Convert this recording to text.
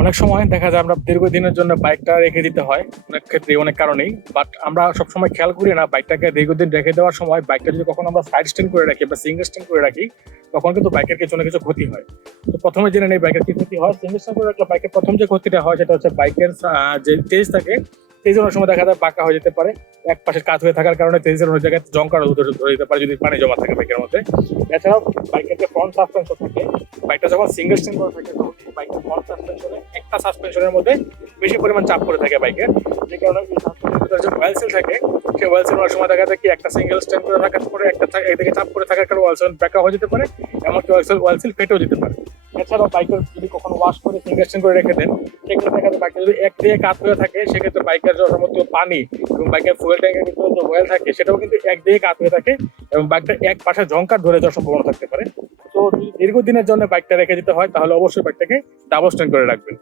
অনেক সময় দেখা যায় আমরা দীর্ঘদিনের জন্য বাইকটা রেখে দিতে হয় অনেক ক্ষেত্রে অনেক কারণেই, বাট আমরা সবসময় খেয়াল করি না বাইকটাকে দীর্ঘদিন রেখে দেওয়ার সময় বাইকটা যদি কখন আমরা সাইড স্ট্যান্ড করে রাখি বা সিঙ্গেল স্ট্যান্ড করে রাখি তখন কিন্তু বাইকের কিছু না কিছু ক্ষতি হয়। তো প্রথমে জেনে নেই বাইকের কি ক্ষতি হয়। সিঙ্গেল স্ট্যান্ড করে রাখলে বাইকের প্রথম যে ক্ষতিটা হয় সেটা হচ্ছে বাইকের যে তেজ থাকে তেজ অনেক সময় দেখা যায় বাঁকা হয়ে যেতে পারে। এক পাশে কাজ হয়ে থাকার কারণে তেজের অনেক জায়গায় জংকার ধরে যেতে পারে যদি পানি জমা থাকে বাইকের মধ্যে। এছাড়াও বাইকের যে ফ্রন্ট সাসপেনশন থাকে, বাইকটা যখন সিঙ্গেল স্ট্যান্ড করে থাকে তখন বাইকের ফ্রন্ট সাসপেনশনে একটা সাসপেনশনের মধ্যে বেশি পরিমাণ চাপ পড়ে থাকে বাইকের, যে কারণে এই সাসপেনশনের ভিতরে যে অয়েল সেল থাকে সেই অয়েল সেল অনেক সময় দেখা যায় কি একটা সিঙ্গেল স্ট্যান্ড করে থাকার পরে একটা একদিকে চাপ পড়ে থাকার কারণে অয়েল সেল ব্যাকা হয়ে যেতে পারে, এমনকি অয়েল সেল ফেটেও যেতে পারে। এছাড়াও বাইকের যদি কখনো ওয়াশ করে সিঙ্গেল স্ট্যান্ড করে রেখে দেন সেক্ষেত্রে দেখা যায় বাইকটা যদি এক দিকে কাত হয়ে থাকে সেক্ষেত্রে বাইকের যে সমস্ত পানি এবং বাইকের ফুয়েল ট্যাঙ্কের ভিতরে যে অয়েল থাকে সেটাও কিন্তু একদিকে কাত হয়ে থাকে এবং বাইকটা এক পাশে ঝংকার ধরে যাওয়ার সম্ভাবনা থাকতে পারে। তো যদি দীর্ঘদিনের জন্য বাইকটা রেখে দিতে হয় তাহলে অবশ্যই বাইকটাকে ডাবল স্ট্যান্ড করে রাখবেন।